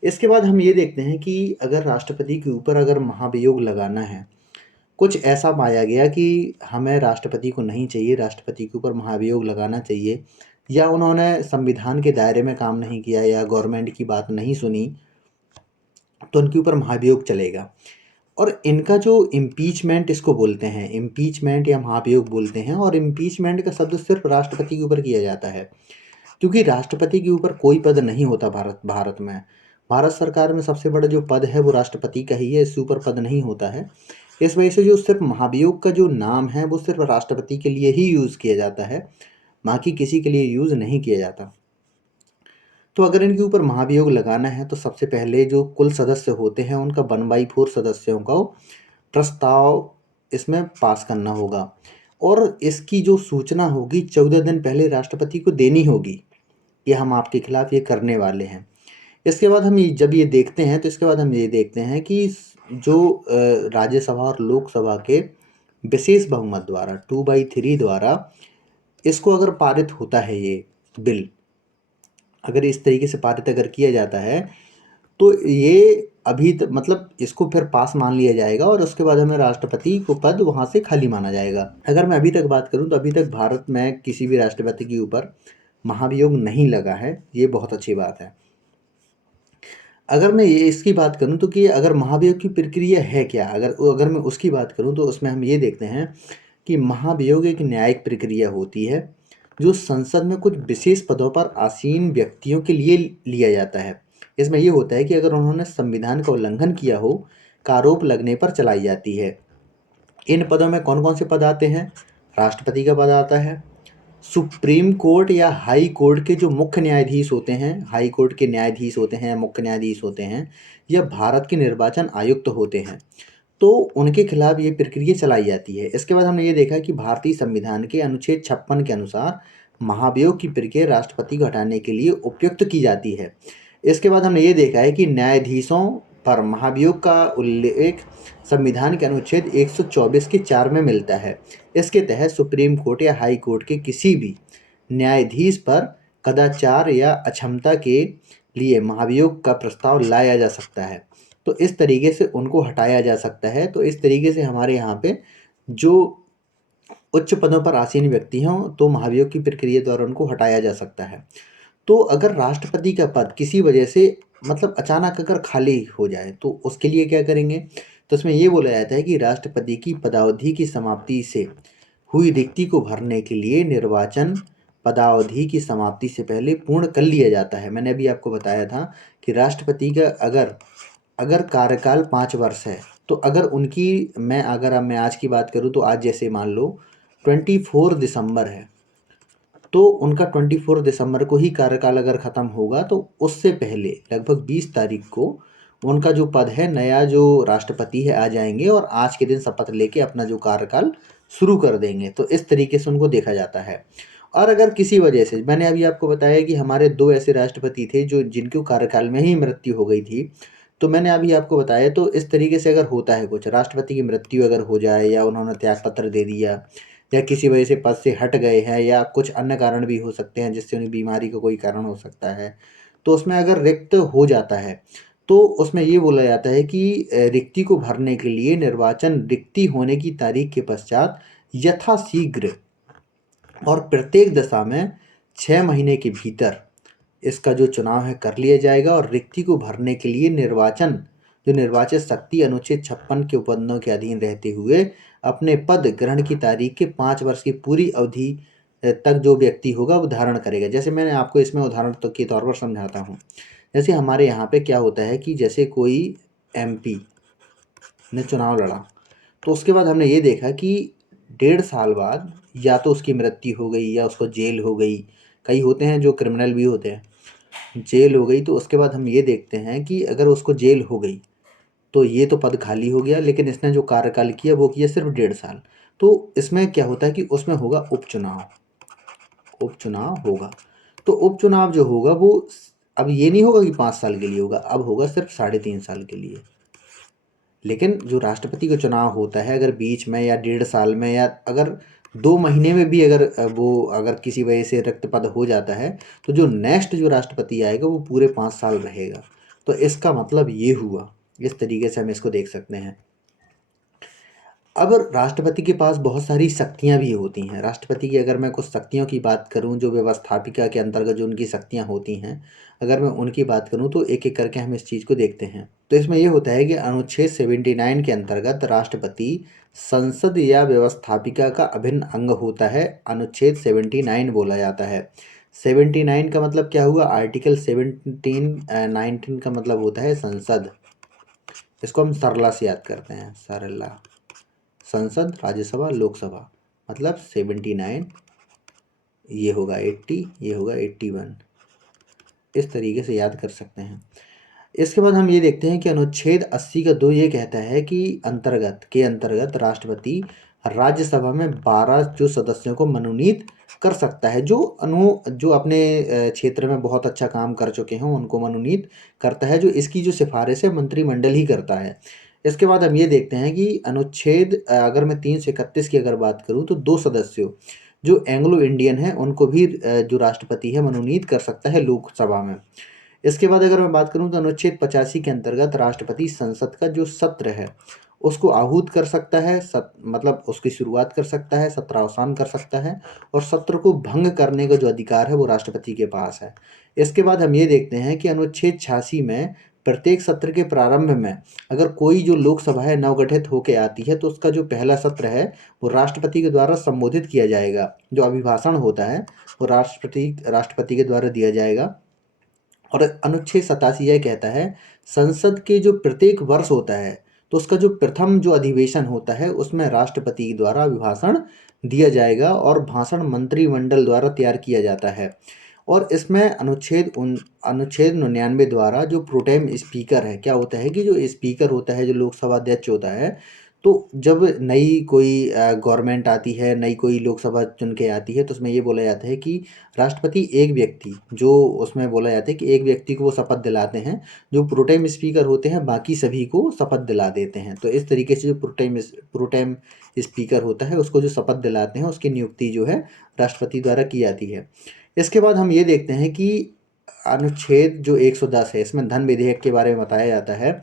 इसके बाद हम ये देखते हैं कि अगर राष्ट्रपति के ऊपर अगर महाभियोग लगाना है, कुछ ऐसा पाया गया कि हमें राष्ट्रपति को नहीं चाहिए, राष्ट्रपति के ऊपर महाभियोग लगाना चाहिए, या उन्होंने संविधान के दायरे में काम नहीं किया या गवर्नमेंट की बात नहीं सुनी, तो उनके ऊपर महाभियोग चलेगा। और इनका जो इम्पीचमेंट इसको बोलते हैं, इम्पीचमेंट या महाभियोग बोलते हैं, और इम्पीचमेंट का शब्द सिर्फ राष्ट्रपति के ऊपर किया जाता है क्योंकि राष्ट्रपति के ऊपर कोई पद नहीं होता भारत भारत में। भारत सरकार में सबसे बड़ा जो पद है वो राष्ट्रपति का ही है, इससे ऊपर पद नहीं होता है। इस वजह से जो सिर्फ महाभियोग का जो नाम है वो सिर्फ राष्ट्रपति के लिए ही यूज़ किया जाता है, बाकी किसी के लिए यूज़ नहीं किया जाता। तो अगर इनके ऊपर महाभियोग लगाना है तो सबसे पहले जो कुल सदस्य होते हैं उनका 1/4 सदस्यों का प्रस्ताव इसमें पास करना होगा, और इसकी जो सूचना होगी 14 दिन पहले राष्ट्रपति को देनी होगी कि हम आपके खिलाफ ये करने वाले हैं। इसके बाद हम जब ये देखते हैं तो इसके बाद हम ये देखते हैं कि जो राज्यसभा और लोकसभा के विशेष बहुमत द्वारा 2/3 द्वारा इसको अगर पारित होता है, ये बिल अगर इस तरीके से पारित अगर किया जाता है तो ये अभी मतलब इसको फिर पास मान लिया जाएगा और उसके बाद हमें राष्ट्रपति को पद वहाँ से खाली माना जाएगा। अगर मैं अभी तक बात करूँ तो अभी तक भारत में किसी भी राष्ट्रपति के ऊपर महाभियोग नहीं लगा है, ये बहुत अच्छी बात है। अगर मैं ये इसकी बात करूँ तो कि अगर महाभियोग की प्रक्रिया है क्या, अगर मैं उसकी बात करूँ तो उसमें हम ये देखते हैं कि महाभियोग एक न्यायिक प्रक्रिया होती है जो संसद में कुछ विशेष पदों पर आसीन व्यक्तियों के लिए लिया जाता है। इसमें ये होता है कि अगर उन्होंने संविधान का उल्लंघन किया हो का आरोप लगने पर चलाई जाती है। इन पदों में कौन कौन से पद आते हैं? राष्ट्रपति का पद आता है, सुप्रीम कोर्ट या हाई कोर्ट के जो मुख्य न्यायाधीश होते हैं, हाई कोर्ट के न्यायाधीश होते हैं, मुख्य न्यायाधीश होते हैं, या भारत के निर्वाचन आयुक्त होते हैं, तो उनके खिलाफ ये प्रक्रिया चलाई जाती है। इसके बाद हमने ये देखा कि भारतीय संविधान के अनुच्छेद 56 के अनुसार महाभियोग की प्रक्रिया राष्ट्रपति को हटाने के लिए उपयुक्त की जाती है। इसके बाद हमने ये देखा है कि न्यायाधीशों पर महाभियोग का उल्लेख संविधान के अनुच्छेद 124 के 4 में मिलता है। इसके तहत सुप्रीम कोर्ट या हाई कोर्ट के किसी भी न्यायाधीश पर कदाचार या अक्षमता के लिए महाभियोग का प्रस्ताव लाया जा सकता है। तो इस तरीके से उनको हटाया जा सकता है। तो इस तरीके से हमारे यहाँ पे जो उच्च पदों पर आसीन व्यक्ति हों तो महाभियोग की प्रक्रिया द्वारा उनको हटाया जा सकता है। तो अगर राष्ट्रपति का पद किसी वजह से मतलब अचानक अगर खाली हो जाए तो उसके लिए क्या करेंगे? तो इसमें ये बोला जाता है कि राष्ट्रपति की पदावधि की समाप्ति से हुई रिक्ति को भरने के लिए निर्वाचन पदावधि की समाप्ति से पहले पूर्ण कर लिया जाता है। मैंने अभी आपको बताया था कि राष्ट्रपति का अगर अगर कार्यकाल 5 वर्ष है तो अगर उनकी मैं आज की बात करूँ तो आज जैसे मान लो 24 दिसंबर है, तो उनका 24 दिसंबर को ही कार्यकाल अगर ख़त्म होगा तो उससे पहले लगभग 20 तारीख को उनका जो पद है, नया जो राष्ट्रपति है आ जाएंगे और आज के दिन शपथ लेके अपना जो कार्यकाल शुरू कर देंगे। तो इस तरीके से उनको देखा जाता है। और अगर किसी वजह से, मैंने अभी आपको बताया कि हमारे 2 ऐसे राष्ट्रपति थे जो जिनके कार्यकाल में ही मृत्यु हो गई थी। तो मैंने अभी आपको बताया, तो इस तरीके से अगर होता है कुछ, राष्ट्रपति की मृत्यु अगर हो जाए या उन्होंने त्यागपत्र दे दिया या किसी वजह से पद से हट गए हैं या कुछ अन्य कारण भी हो सकते हैं जिससे उन्हें बीमारी का कोई कारण हो सकता है, तो उसमें अगर रिक्त हो जाता है तो उसमें ये बोला जाता है कि रिक्ति को भरने के लिए निर्वाचन रिक्ति होने की तारीख के पश्चात यथाशीघ्र और प्रत्येक दशा में 6 महीने के भीतर इसका जो चुनाव है कर लिया जाएगा और रिक्ति को भरने के लिए जो निर्वाचित शक्ति अनुच्छेद 56 के उपबंधों के अधीन रहते हुए अपने पद ग्रहण की तारीख के 5 वर्ष की पूरी अवधि तक जो व्यक्ति होगा वो धारण करेगा। जैसे मैंने आपको इसमें उदाहरण तो के तौर पर समझाता हूँ। जैसे हमारे यहाँ पे क्या होता है कि जैसे कोई एमपी ने चुनाव लड़ा, तो उसके बाद हमने ये देखा कि 1.5 साल बाद या तो उसकी मृत्यु हो गई या उसको जेल हो गई, कई होते हैं जो क्रिमिनल भी होते हैं, जेल हो गई। तो उसके बाद हम ये देखते हैं कि अगर उसको जेल हो गई तो ये तो पद खाली हो गया, लेकिन इसने जो कार्यकाल किया वो किया सिर्फ 1.5 साल। तो इसमें क्या होता है कि उसमें होगा उपचुनाव होगा। तो उपचुनाव जो होगा वो अब ये नहीं होगा कि 5 साल के लिए होगा, अब होगा सिर्फ 3.5 साल के लिए। लेकिन जो राष्ट्रपति का चुनाव होता है अगर बीच में या 1.5 साल में या अगर 2 महीने में भी अगर किसी वजह से रिक्त पद हो जाता है तो जो नेक्स्ट जो राष्ट्रपति आएगा वो पूरे 5 साल रहेगा। तो इसका मतलब ये हुआ, इस तरीके से हम इसको देख सकते हैं। अब राष्ट्रपति के पास बहुत सारी शक्तियां भी होती हैं। राष्ट्रपति की अगर मैं कुछ शक्तियों की बात करूं जो व्यवस्थापिका के अंतर्गत जो उनकी शक्तियां होती हैं, अगर मैं उनकी बात करूं तो एक एक करके हम इस चीज़ को देखते हैं। तो इसमें ये होता है कि अनुच्छेद 79 के अंतर्गत राष्ट्रपति संसद या व्यवस्थापिका का अभिन्न अंग होता है। अनुच्छेद 79 बोला जाता है। 79 का मतलब क्या हुआ? आर्टिकल 19 का मतलब होता है संसद। इसको हम सरला से याद करते हैं, सरला। संसद, राज्यसभा, लोकसभा, मतलब 79, ये होगा 80, ये होगा 81। इस तरीके से याद कर सकते हैं। इसके बाद हम ये देखते हैं कि अनुच्छेद 80 का 2 ये कहता है कि अंतर्गत राष्ट्रपति राज्यसभा में 12 जो सदस्यों को मनोनीत कर सकता है, जो अपने क्षेत्र में बहुत अच्छा काम कर चुके हैं उनको मनोनीत करता है। जो इसकी जो सिफारिश है मंत्रिमंडल ही करता है। इसके बाद हम ये देखते हैं कि अगर मैं 331 की अगर बात करूँ तो 2 सदस्यों जो एंग्लो इंडियन हैं उनको भी जो राष्ट्रपति है मनोनीत कर सकता है लोकसभा में। इसके बाद अगर मैं बात करूं तो अनुच्छेद 85 के अंतर्गत राष्ट्रपति संसद का जो सत्र है उसको आहूत कर सकता है, मतलब उसकी शुरुआत कर सकता है, सत्रावसान कर सकता है, और सत्र को भंग करने का जो अधिकार है वो राष्ट्रपति के पास है। इसके बाद हम ये देखते हैं कि अनुच्छेद 86 में प्रत्येक सत्र के प्रारंभ में अगर कोई जो लोकसभा है नवगठित होकर आती है तो उसका जो पहला सत्र है वो राष्ट्रपति के द्वारा संबोधित किया जाएगा। जो अभिभाषण होता है वो राष्ट्रपति के द्वारा दिया जाएगा। और अनुच्छेद 87 यह कहता है संसद के जो प्रत्येक वर्ष होता है तो उसका जो प्रथम जो अधिवेशन होता है उसमें राष्ट्रपति द्वारा अभिभाषण दिया जाएगा और भाषण मंत्रिमंडल द्वारा तैयार किया जाता है। और इसमें अनुच्छेद 99 द्वारा जो प्रोटेम स्पीकर है, क्या होता है कि जो स्पीकर होता है, जो लोकसभा अध्यक्ष होता है, तो जब नई कोई गवर्नमेंट आती है, नई कोई लोकसभा चुन के आती है, तो उसमें ये बोला जाता है कि राष्ट्रपति एक व्यक्ति, जो उसमें बोला जाता है कि एक व्यक्ति को वो शपथ दिलाते हैं, जो प्रोटेम स्पीकर होते हैं बाकी सभी को शपथ दिला देते हैं। तो इस तरीके से जो प्रोटेम स्पीकर होता है उसको जो शपथ दिलाते हैं उसकी नियुक्ति जो है राष्ट्रपति द्वारा की जाती है। इसके बाद हम ये देखते हैं कि अनुच्छेद जो 110 है इसमें धन विधेयक के बारे में बताया जाता है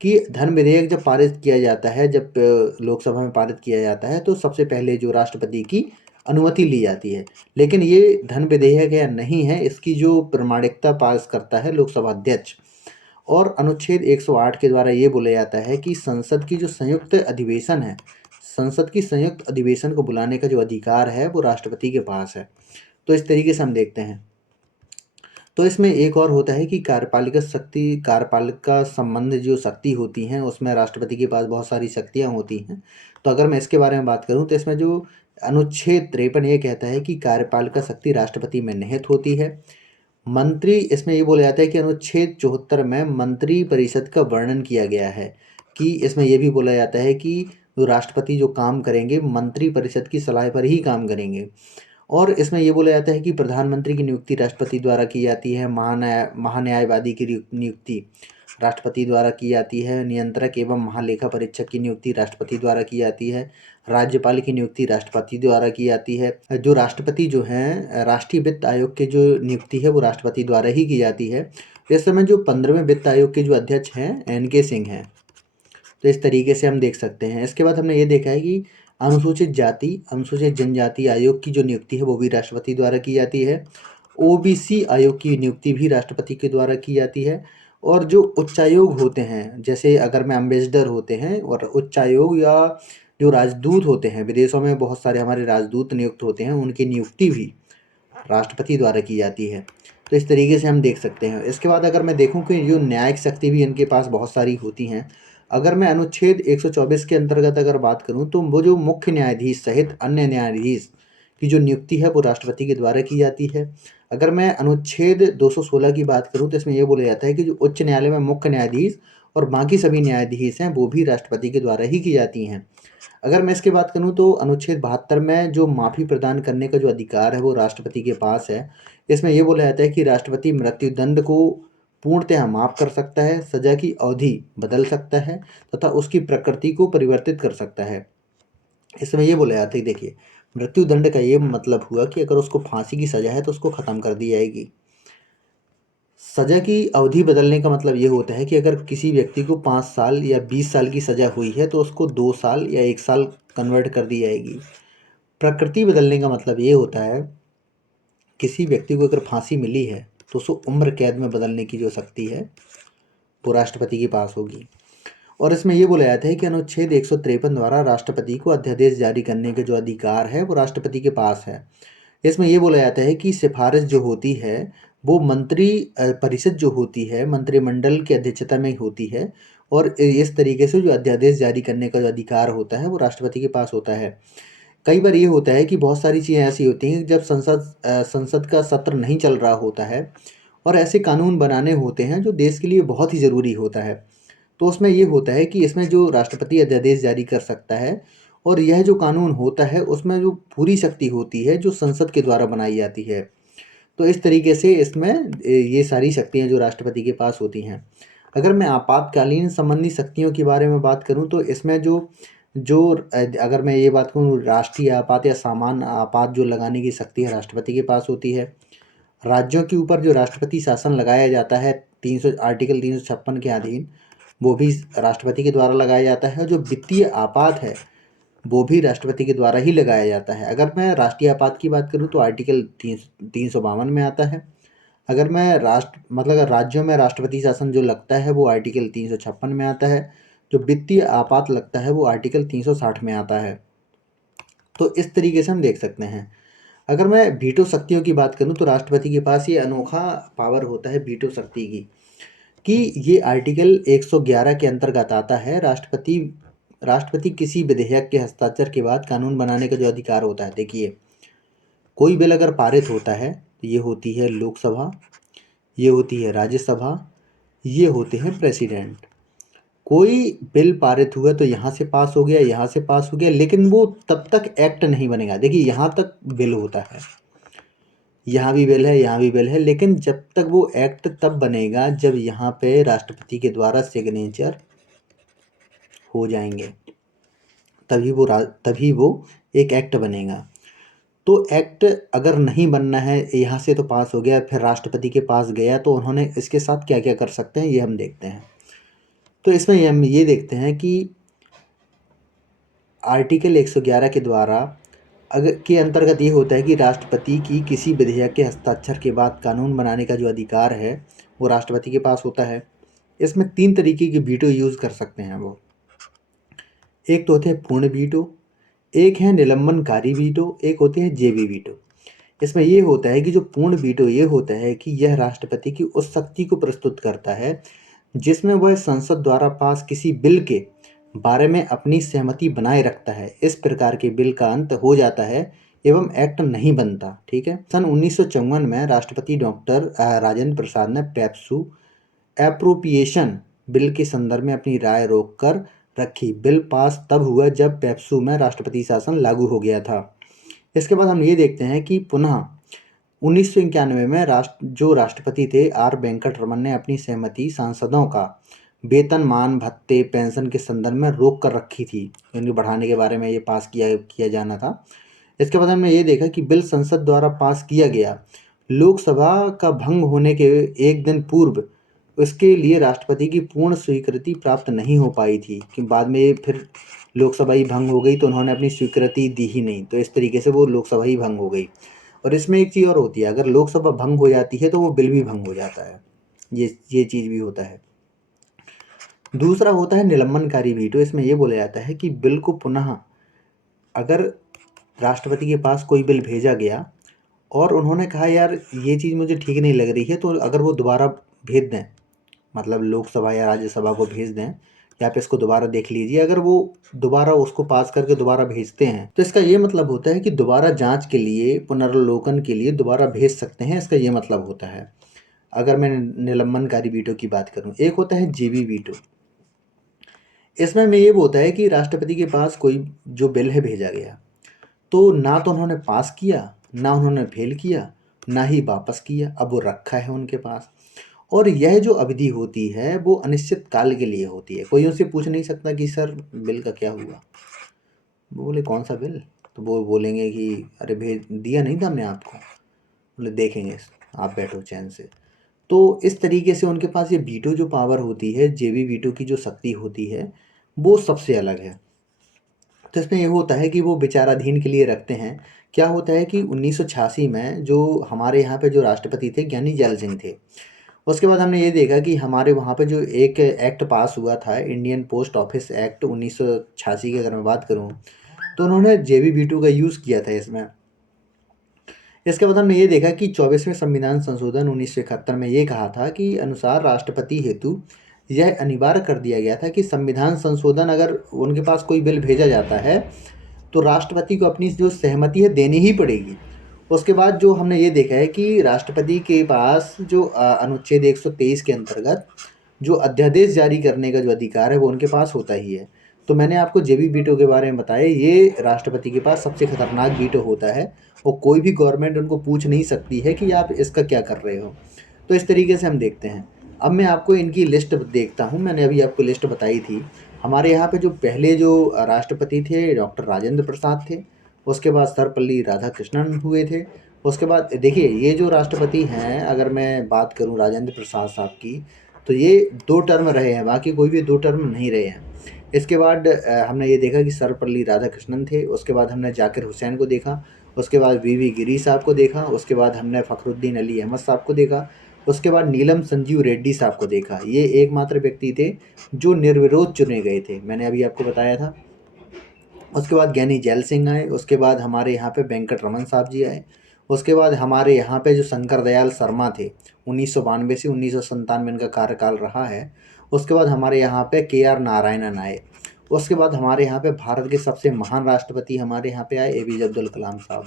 कि धन विधेयक जब पारित किया जाता है, जब लोकसभा में पारित किया जाता है तो सबसे पहले जो राष्ट्रपति की अनुमति ली जाती है। लेकिन ये धन विधेयक या नहीं है, इसकी जो प्रमाणिकता पास करता है लोकसभा अध्यक्ष। और अनुच्छेद 108 के द्वारा ये बोला जाता है कि संसद की जो संयुक्त अधिवेशन है, संसद की संयुक्त अधिवेशन को बुलाने का जो अधिकार है वो राष्ट्रपति के पास है। तो इस तरीके से हम देखते हैं। तो इसमें एक और होता है कि कार्यपालिका संबंध जो शक्ति होती हैं उसमें राष्ट्रपति के पास बहुत सारी शक्तियां होती हैं। तो अगर मैं इसके बारे में बात करूं तो इसमें जो अनुच्छेद 53 ये कहता है कि कार्यपालिका शक्ति राष्ट्रपति में निहित होती है। मंत्री, इसमें ये बोला जाता है कि अनुच्छेद 74 में मंत्री परिषद का वर्णन किया गया है कि इसमें यह भी बोला जाता है कि जो राष्ट्रपति जो काम करेंगे मंत्री परिषद की सलाह पर ही काम करेंगे। और इसमें ये बोला जाता है कि प्रधानमंत्री की नियुक्ति राष्ट्रपति द्वारा की जाती है, महान्यायवादी की नियुक्ति राष्ट्रपति द्वारा की जाती है, नियंत्रक एवं महालेखा परीक्षक की नियुक्ति राष्ट्रपति द्वारा की जाती है, राज्यपाल की नियुक्ति राष्ट्रपति द्वारा की जाती है। जो राष्ट्रपति जो हैं राष्ट्रीय वित्त आयोग के जो नियुक्ति है वो राष्ट्रपति द्वारा ही की जाती है। इस समय जो 15वें वित्त आयोग के जो अध्यक्ष हैं NK सिंह हैं। तो इस तरीके से हम देख सकते हैं। इसके बाद हमने ये देखा है कि अनुसूचित जाति अनुसूचित जनजाति आयोग की जो नियुक्ति है वो भी राष्ट्रपति द्वारा की जाती है। OBC आयोग की नियुक्ति भी राष्ट्रपति के द्वारा की जाती है। और जो उच्चायोग होते हैं, जैसे अगर में अम्बेसडर होते हैं, और उच्चायोग या जो राजदूत होते हैं, विदेशों में बहुत सारे हमारे राजदूत नियुक्त होते हैं, उनकी नियुक्ति भी राष्ट्रपति द्वारा की जाती है। तो इस तरीके से हम देख सकते हैं। इसके बाद अगर मैं देखूं कि जो न्यायिक शक्ति भी इनके पास बहुत सारी होती हैं। अगर मैं अनुच्छेद 124 के अंतर्गत अगर बात करूं तो वो जो मुख्य न्यायाधीश सहित अन्य न्यायाधीश की जो नियुक्ति है वो राष्ट्रपति के द्वारा की जाती है। अगर मैं अनुच्छेद 216 की बात करूं तो इसमें यह बोला जाता है कि जो उच्च न्यायालय में मुख्य न्यायाधीश और बाकी सभी न्यायाधीश हैं वो भी राष्ट्रपति के द्वारा ही की जाती हैं। अगर मैं इसकी बात करूं तो अनुच्छेद 72 में जो माफ़ी प्रदान करने का जो अधिकार है वो राष्ट्रपति के पास है। इसमें यह बोला जाता है कि राष्ट्रपति मृत्युदंड को पूर्णतः माफ़ कर सकता है, सजा की अवधि बदल सकता है तथा उसकी प्रकृति को परिवर्तित कर सकता है। इसमें यह बोला जाता है, देखिए मृत्युदंड का ये मतलब हुआ कि अगर उसको फांसी की सजा है तो उसको ख़त्म कर दी जाएगी। सजा की अवधि बदलने का मतलब ये होता है कि अगर किसी व्यक्ति को 5 साल या 20 साल की सजा हुई है तो उसको 2 साल या 1 साल कन्वर्ट कर दी जाएगी। प्रकृति बदलने का मतलब ये होता है किसी व्यक्ति को अगर फांसी मिली है तो उसको उम्र कैद में बदलने की जो शक्ति है वो राष्ट्रपति के पास होगी। और इसमें ये बोला जाता है कि अनुच्छेद 153 द्वारा राष्ट्रपति को अध्यादेश जारी करने का जो अधिकार है वो राष्ट्रपति के पास है। इसमें ये बोला जाता है कि सिफारिश जो होती है वो मंत्री परिषद जो होती है मंत्रिमंडल की अध्यक्षता में होती है। और इस तरीके से जो अध्यादेश जारी करने का जो अधिकार होता है वो राष्ट्रपति के पास होता है। कई बार ये होता है कि बहुत सारी चीज़ें ऐसी होती हैं जब संसद का सत्र नहीं चल रहा होता है और ऐसे कानून बनाने होते हैं जो देश के लिए बहुत ही ज़रूरी होता है। तो उसमें ये होता है कि इसमें जो राष्ट्रपति अध्यादेश जारी कर सकता है और यह जो कानून होता है उसमें जो पूरी शक्ति होती है जो संसद के द्वारा बनाई जाती है। तो इस तरीके से इसमें ये सारी शक्तियाँ जो राष्ट्रपति के पास होती हैं। अगर मैं आपातकालीन संबंधी शक्तियों के बारे में बात करूं तो इसमें जो जो अगर मैं ये बात कहूँ राष्ट्रीय आपात या सामान्य आपात जो लगाने की शक्ति है राष्ट्रपति के पास होती है। राज्यों के ऊपर जो राष्ट्रपति शासन लगाया जाता है 300 आर्टिकल 356 के अधीन, वो भी राष्ट्रपति के द्वारा लगाया जाता है। जो वित्तीय आपात है वो भी राष्ट्रपति के द्वारा ही लगाया जाता है। अगर मैं राष्ट्रीय आपात की बात करूँ तो आर्टिकल 352 में आता है। अगर मैं अगर राज्यों में राष्ट्रपति शासन जो लगता है वो आर्टिकल 356 में आता है। जो वित्तीय आपात लगता है वो आर्टिकल 360 में आता है। तो इस तरीके से हम देख सकते हैं। अगर मैं वीटो शक्तियों की बात करूं तो राष्ट्रपति के पास ये अनोखा पावर होता है वीटो शक्ति की, कि ये आर्टिकल 111 के अंतर्गत आता है। राष्ट्रपति किसी विधेयक के हस्ताक्षर के बाद कानून बनाने का जो अधिकार होता है, देखिए कोई बिल अगर पारित होता है तो ये होती है लोकसभा, ये होती है राज्यसभा, ये होते हैं प्रेसिडेंट। कोई बिल पारित हुआ तो यहाँ से पास हो गया, यहाँ से पास हो गया, लेकिन वो तब तक एक्ट नहीं बनेगा। देखिए यहाँ तक बिल होता है, यहाँ भी बिल है, यहाँ भी बिल है, लेकिन जब तक वो एक्ट तब बनेगा जब यहाँ पे राष्ट्रपति के द्वारा सिग्नेचर हो जाएंगे, तभी वो एक एक्ट बनेगा। तो एक्ट अगर नहीं बनना है, यहाँ से तो पास हो गया, फिर राष्ट्रपति के पास गया, तो उन्होंने इसके साथ क्या क्या कर सकते हैं ये हम देखते हैं। तो इसमें हम ये देखते हैं कि आर्टिकल 111 के द्वारा के अंतर्गत ये होता है कि राष्ट्रपति की किसी विधेयक के हस्ताक्षर के बाद कानून बनाने का जो अधिकार है वो राष्ट्रपति के पास होता है। इसमें 3 तरीके की वीटो यूज़ कर सकते हैं वो। एक तो होते हैं पूर्ण वीटो, एक है निलंबनकारी वीटो, एक होते हैं जेबी वीटो। इसमें ये होता है कि जो पूर्ण वीटो ये होता है कि यह राष्ट्रपति की उस शक्ति को प्रस्तुत करता है जिसमें वह संसद द्वारा पास किसी बिल के बारे में अपनी सहमति बनाए रखता है। इस प्रकार के बिल का अंत हो जाता है एवं एक्ट नहीं बनता। ठीक है। सन 1954 में राष्ट्रपति डॉक्टर राजेंद्र प्रसाद ने पेप्सू एप्रोप्रिएशन बिल के संदर्भ में अपनी राय रोक रखी। बिल पास तब हुआ जब पेप्सू में राष्ट्रपति शासन लागू हो गया था। इसके बाद हम ये देखते हैं कि पुनः 1991 में जो राष्ट्रपति थे आर वेंकट रमन ने अपनी सहमति सांसदों का वेतन, मान, भत्ते, पेंशन के संदर्भ में रोक कर रखी थी। इनके बढ़ाने के बारे में ये पास किया जाना था। इसके बाद हमने ये देखा कि बिल संसद द्वारा पास किया गया, लोकसभा का भंग होने के एक दिन पूर्व उसके लिए राष्ट्रपति की पूर्ण स्वीकृति प्राप्त नहीं हो पाई थी, कि बाद में फिर लोकसभा ही भंग हो गई तो उन्होंने अपनी स्वीकृति दी ही नहीं, तो इस तरीके से वो लोकसभा ही भंग हो गई। और इसमें एक चीज़ और होती है, अगर लोकसभा भंग हो जाती है तो वो बिल भी भंग हो जाता है। ये चीज़ भी होता है। दूसरा होता है निलंबनकारी वीटो। इसमें ये बोला जाता है कि बिल को पुनः, अगर राष्ट्रपति के पास कोई बिल भेजा गया और उन्होंने कहा यार ये चीज़ मुझे ठीक नहीं लग रही है, तो अगर वो दोबारा भेज दें, मतलब लोकसभा या राज्यसभा को भेज दें, या आप इसको दोबारा देख लीजिए, अगर वो दोबारा उसको पास करके दोबारा भेजते हैं तो इसका ये मतलब होता है कि दोबारा जांच के लिए, पुनर्लोकन के लिए दोबारा भेज सकते हैं, इसका ये मतलब होता है। अगर मैं निलंबनकारी वीटो की बात करूं, एक होता है जेबी वीटो। इसमें ये होता है कि राष्ट्रपति के पास कोई जो बिल है भेजा गया, तो ना तो उन्होंने पास किया, ना उन्होंने फेल किया, ना ही वापस किया, अब वो रखा है उनके पास। और यह जो अवधि होती है वो अनिश्चित काल के लिए होती है। कोई उनसे पूछ नहीं सकता कि सर बिल का क्या हुआ। वो बोले कौन सा बिल, तो वो बोलेंगे कि अरे भेज दिया नहीं था हमने आपको। बोले देखेंगे, आप बैठो चैन से। तो इस तरीके से उनके पास ये वीटो जो पावर होती है, जेबी वीटो की जो शक्ति होती है, वो सबसे अलग है। तो इसमें ये होता है कि वो विचाराधीन के लिए रखते हैं। क्या होता है कि 1986 में जो हमारे यहाँ पे जो राष्ट्रपति थे ज्ञानी जैल सिंह थे, उसके बाद हमने ये देखा कि हमारे वहाँ पे जो एक एक्ट पास हुआ था, इंडियन पोस्ट ऑफिस एक्ट 1986 की अगर मैं बात करूँ, तो उन्होंने जेबी वीटो का यूज़ किया था इसमें। इसके बाद हमने ये देखा कि 24वें संविधान संशोधन 1971 में ये कहा था कि अनुसार राष्ट्रपति हेतु यह अनिवार्य कर दिया गया था कि संविधान संशोधन अगर उनके पास कोई बिल भेजा जाता है तो राष्ट्रपति को अपनी जो सहमति है देनी ही पड़ेगी। उसके बाद जो हमने ये देखा है कि राष्ट्रपति के पास जो अनुच्छेद 123 के अंतर्गत जो अध्यादेश जारी करने का जो अधिकार है वो उनके पास होता ही है। तो मैंने आपको जेबी वीटो के बारे में बताया, ये राष्ट्रपति के पास सबसे खतरनाक वीटो होता है और कोई भी गवर्नमेंट उनको पूछ नहीं सकती है कि आप इसका क्या कर रहे हो। तो इस तरीके से हम देखते हैं। अब मैं आपको इनकी लिस्ट देखता हूँ। मैंने अभी आपको लिस्ट बताई थी। हमारे यहाँ पे जो पहले जो राष्ट्रपति थे डॉक्टर राजेंद्र प्रसाद थे, उसके बाद सर्वपल्ली राधाकृष्णन हुए थे, उसके बाद देखिए ये जो राष्ट्रपति हैं, अगर मैं बात करूं राजेंद्र प्रसाद साहब की, तो ये 2 टर्म रहे हैं, बाकी कोई भी 2 टर्म नहीं रहे हैं। इसके बाद हमने ये देखा कि सर्वपल्ली राधाकृष्णन थे, उसके बाद हमने जाकिर हुसैन को देखा, उसके बाद वीवी गिरी साहब को देखा, उसके बाद हमने फ़खरुद्दीन अली अहमद साहब को देखा, उसके बाद नीलम संजीव रेड्डी साहब को देखा। ये एकमात्र व्यक्ति थे जो निर्विरोध चुने गए थे, मैंने अभी आपको बताया था। उसके बाद ज्ञानी जैल सिंह आए, उसके बाद हमारे यहाँ पे वेंकट रमन साहब जी आए, उसके बाद हमारे यहाँ पे जो शंकर दयाल शर्मा थे, 1992 से 1997 इनका कार्यकाल रहा है। उसके बाद हमारे यहाँ पे के आर नारायणन आए। उसके बाद हमारे यहाँ पे भारत के सबसे महान राष्ट्रपति हमारे यहाँ पे आए, एपीजे अब्दुल कलाम साहब।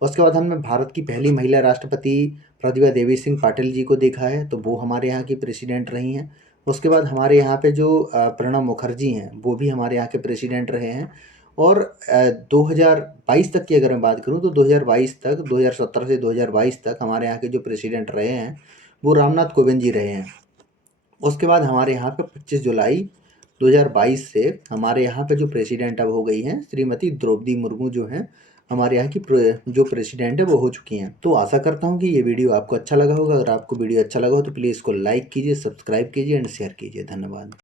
उसके बाद हमने भारत की पहली महिला राष्ट्रपति प्रतिभा देवी सिंह पाटिल जी को देखा है, तो वो हमारे यहाँ की प्रेसिडेंट रही हैं। उसके बाद हमारे यहाँ पे जो प्रणब मुखर्जी हैं, वो भी हमारे यहाँ के प्रेसिडेंट रहे हैं। और 2022 तक की अगर मैं बात करूँ, तो 2022 तक, 2017 से 2022 तक हमारे यहाँ के जो प्रेसिडेंट रहे हैं, वो रामनाथ कोविंद जी रहे हैं। उसके बाद हमारे यहाँ पे 25 जुलाई 2022 से हमारे यहाँ पे जो प्रेसिडेंट अब हो गई हैं, श्रीमती द्रौपदी मुर्मू जो हैं, हमारे यहाँ की जो प्रेसिडेंट है वो हो चुकी हैं। तो आशा करता हूँ कि ये वीडियो आपको अच्छा लगा होगा। अगर आपको वीडियो अच्छा लगा हो तो प्लीज़ इसको लाइक कीजिए, सब्सक्राइब कीजिए एंड शेयर कीजिए। धन्यवाद।